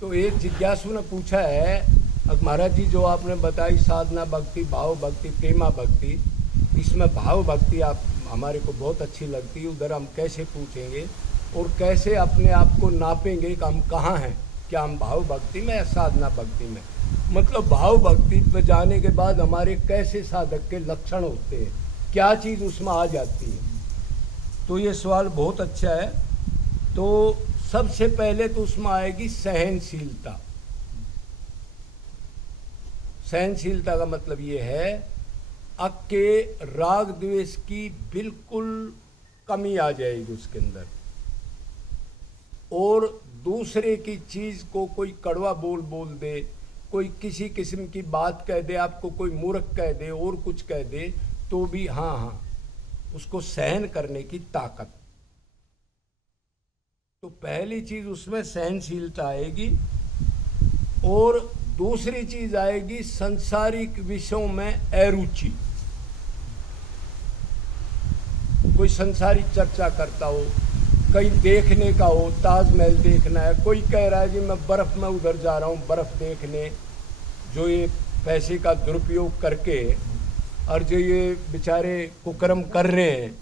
तो एक जिज्ञासु ने पूछा है महाराज जी, जो आपने बताई साधना भक्ति, भाव भक्ति, प्रेमा भक्ति, इसमें भाव भक्ति आप हमारे को बहुत अच्छी लगती है, उधर हम कैसे पूछेंगे और कैसे अपने आप को नापेंगे कि हम कहाँ हैं? क्या हम भाव भक्ति में या साधना भक्ति में? मतलब भाव भक्ति पे जाने के बाद हमारे कैसे साधक के लक्षण होते हैं, क्या चीज़ उसमें आ जाती है? तो ये सवाल बहुत अच्छा है। तो सबसे पहले तो उसमें आएगी सहनशीलता। सहनशीलता का मतलब ये है के राग द्वेष की बिल्कुल कमी आ जाएगी उसके अंदर, और दूसरे की चीज़ को कोई कड़वा बोल दे, कोई किसी किस्म की बात कह दे, आपको कोई मूर्ख कह दे और कुछ कह दे, तो भी हाँ उसको सहन करने की ताकत। तो पहली चीज़ उसमें सहनशीलता आएगी, और दूसरी चीज़ आएगी संसारिक विषयों में अरुचि। कोई संसारिक चर्चा करता हो, कहीं देखने का हो, ताजमहल देखना है, कोई कह रहा है जी मैं बर्फ़ में उधर जा रहा हूँ बर्फ़ देखने, जो ये पैसे का दुरुपयोग करके और जो ये बेचारे कुकर्म कर रहे हैं,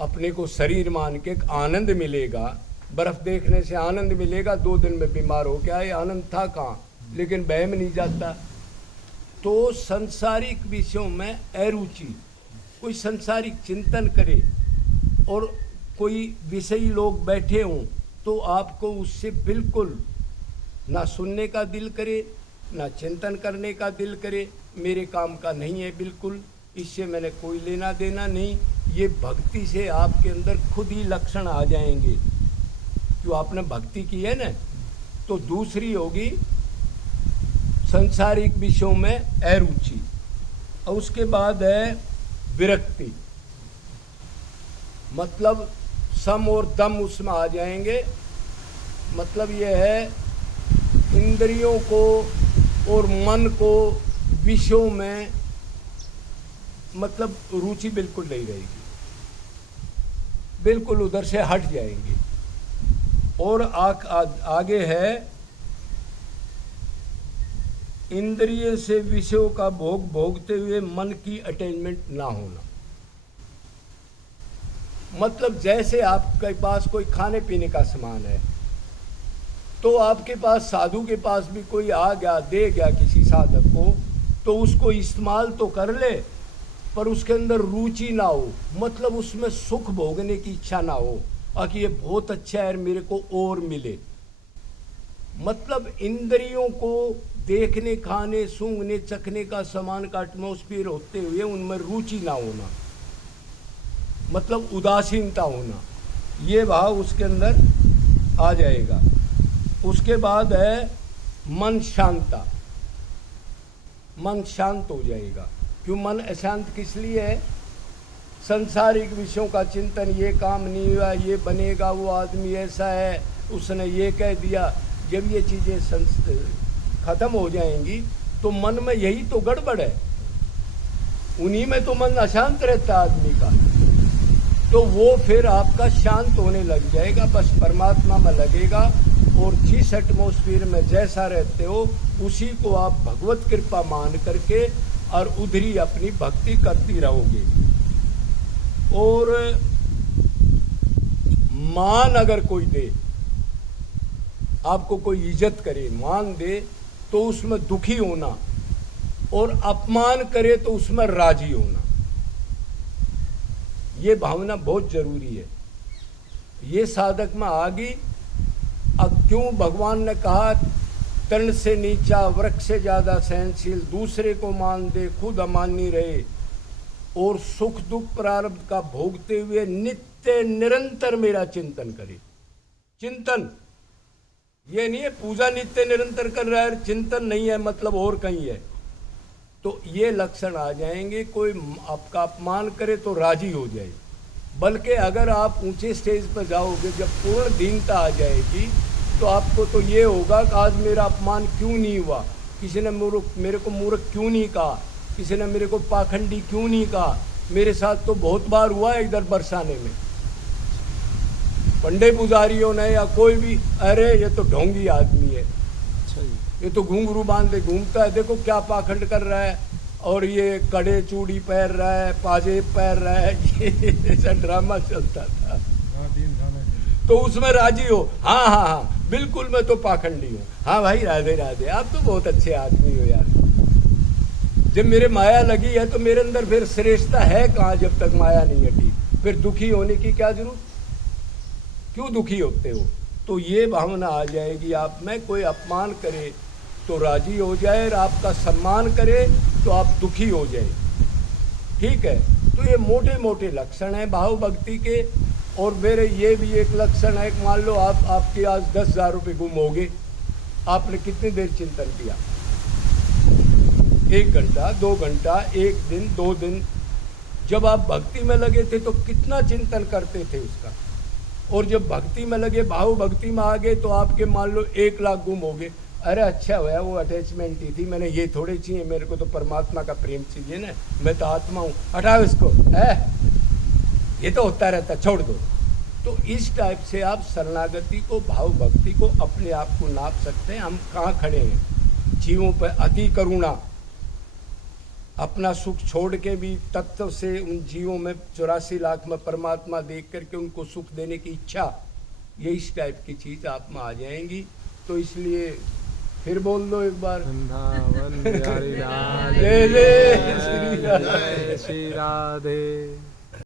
अपने को शरीर मान के आनंद मिलेगा, बर्फ़ देखने से आनंद मिलेगा, 2 दिन में बीमार हो गया, ये आनंद था कहाँ? लेकिन बह में नहीं जाता। तो संसारिक विषयों में अरुचि, कोई संसारिक चिंतन करे और कोई विषयी लोग बैठे हों तो आपको उससे बिल्कुल ना सुनने का दिल करे, ना चिंतन करने का दिल करे, मेरे काम का नहीं है, बिल्कुल इससे मैंने कोई लेना देना नहीं। ये भक्ति से आपके अंदर खुद ही लक्षण आ जाएंगे, जो आपने भक्ति की है ना। तो दूसरी होगी संसारिक विषयों में अरुचि, और उसके बाद है विरक्ति, मतलब सम और दम उसमें आ जाएंगे। मतलब यह है इंद्रियों को और मन को विषयों में मतलब रुचि बिल्कुल नहीं रहेगी, बिल्कुल उधर से हट जाएंगे। और आगे है इंद्रिय से विषयों का भोग भोगते हुए मन की अटैचमेंट ना होना। मतलब जैसे आपके पास कोई खाने पीने का सामान है, तो आपके पास साधु के पास भी कोई आ गया दे गया किसी साधक को, तो उसको इस्तेमाल तो कर ले, पर उसके अंदर रुचि ना हो, मतलब उसमें सुख भोगने की इच्छा ना हो, कि ये बहुत अच्छा है मेरे को और मिले। मतलब इंद्रियों को देखने, खाने, सूंघने, चखने का सामान का एटमॉस्फेयर होते हुए उनमें रुचि ना होना, मतलब उदासीनता होना, ये भाव उसके अंदर आ जाएगा। उसके बाद है मन शांता, मन शांत हो जाएगा। क्यों मन अशांत किस लिए है? संसारिक विषयों का चिंतन, ये काम नहीं हुआ, ये बनेगा, वो आदमी ऐसा है, उसने ये कह दिया। जब ये चीज़ें ख़त्म हो जाएंगी तो मन में यही तो गड़बड़ है, उन्हीं में तो मन अशांत रहता है आदमी का। तो वो फिर आपका शांत होने लग जाएगा, बस परमात्मा में लगेगा, और जिस एटमॉस्फेयर में जैसा रहते हो उसी को आप भगवत कृपा मान करके और उधर ही अपनी भक्ति करती रहोगे। और मान अगर कोई दे, आपको कोई इज्जत करे, मान दे, तो उसमें दुखी होना, और अपमान करे तो उसमें राजी होना, ये भावना बहुत जरूरी है। ये साधक में आ गई। अब क्यों भगवान ने कहा तृण से नीचा वृक्ष से ज्यादा सहनशील, दूसरे को मान दे खुद अमानी रहे, और सुख दुख प्रारब्ध का भोगते हुए नित्य निरंतर मेरा चिंतन करे। चिंतन ये नहीं है पूजा नित्य निरंतर कर रहा है, चिंतन नहीं है मतलब और कहीं है। तो ये लक्षण आ जाएंगे। कोई आपका अपमान करे तो राजी हो जाए, बल्कि अगर आप ऊंचे स्टेज पर जाओगे, जब पूर्ण दीनता आ जाएगी, तो आपको तो ये होगा कि आज मेरा अपमान क्यों नहीं हुआ, किसी ने मेरे को मूर्ख क्यों नहीं कहा, किसी ने मेरे को पाखंडी क्यों नहीं कहा, मेरे साथ तो बहुत बार हुआ है इधर बरसाने में। पंडे पुजारियों ने या कोई भी, अरे ये तो ढोंगी आदमी है, अच्छा जी, ये तो घुंघरू बांधे घूमता है, देखो क्या पाखंड कर रहा है, और ये कड़े चूड़ी पहन रहा है, पाजेब पहन रहा है, ये ऐसा ड्रामा चलता था। तो उसमें राजी हो, हाँ हाँ हाँ बिल्कुल मैं तो पाखंडी हूँ, हाँ भाई राधे राधे, आप तो बहुत अच्छे आदमी हो यार। जब मेरे माया लगी है तो मेरे अंदर फिर श्रेष्ठता है कहाँ, जब तक माया नहीं हटी, फिर दुखी होने की क्या जरूरत, क्यों दुखी होते हो। तो ये भावना आ जाएगी आप में, कोई अपमान करे तो राजी हो जाए, और आपका सम्मान करे तो आप दुखी हो जाए, ठीक है। तो ये मोटे मोटे लक्षण हैं भाव भक्ति के। और मेरे ये भी एक लक्षण है, मान लो आपके आज 10,000 रुपये गुम हो गए, आपने कितनी देर चिंतन किया, 1 घंटा 2 घंटा, 1 दिन 2 दिन, जब आप भक्ति में लगे थे तो कितना चिंतन करते थे उसका, और जब भक्ति में लगे, भाव भक्ति में आ गए, तो आपके मान लो 1 लाख गुम हो गए। अरे अच्छा हुआ वो अटैचमेंट ही थी, मैंने ये थोड़े चाहिए, मेरे को तो परमात्मा का प्रेम चाहिए ना, मैं तो आत्मा हूँ, हटाओ इसको, ये तो होता रहता, छोड़ दो। तो इस टाइप से आप शरणागति को, भाव भक्ति को, अपने आप को नाप सकते हैं। हम कहाँ खड़े हैं, जीवों पर अति करुणा, अपना सुख छोड़ के भी तत्व से उन जीवों में 84 लाख में परमात्मा देख करके उनको सुख देने की इच्छा, ये इस टाइप की चीज़ आप में आ जाएंगी। तो इसलिए फिर बोल दो एक बार, वृंदावन बिहारी लाल जय जय श्री राधे। जय श्री राधे।